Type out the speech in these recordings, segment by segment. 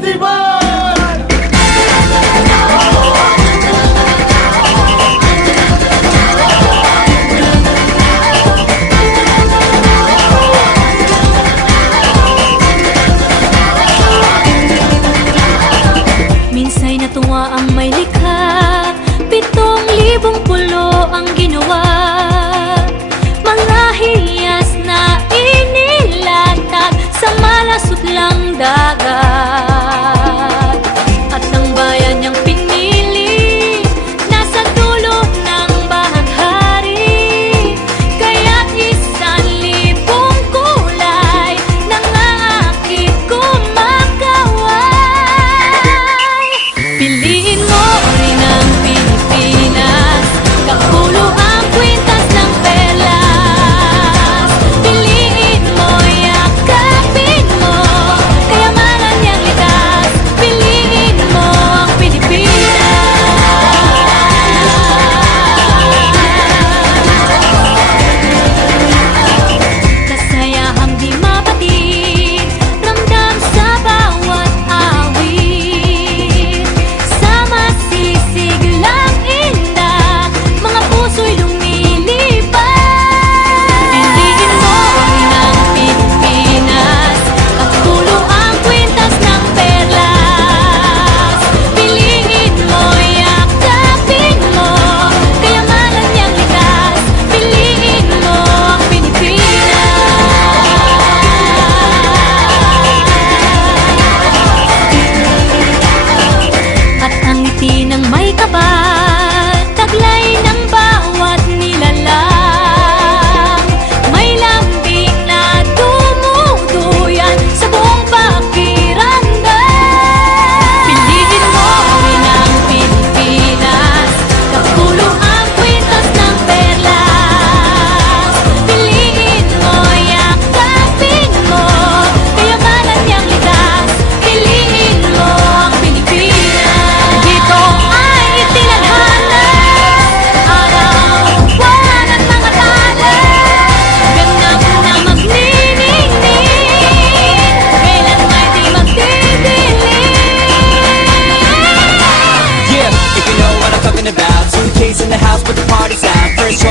迪吧。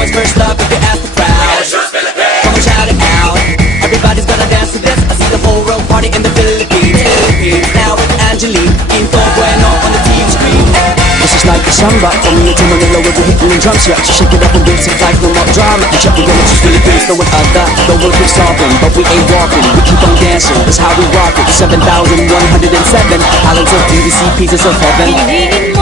always first love if you ask the crowd. Come on, shout it out. Everybody's gonna dance to this. I see the whole world party in the Philippines. Philippines. Now it's Angelique in full bueno on the TV screen. This is like a samba from Manila to Manila with the hitting and drums. Yeah, just shake it up and dance it like no more drama. You check it out, it's Philippines, no one other. the world keeps keep stopping, but we ain't walking. We keep on dancing. That's how we rock it. 7,107 islands of beauty, see pieces of heaven.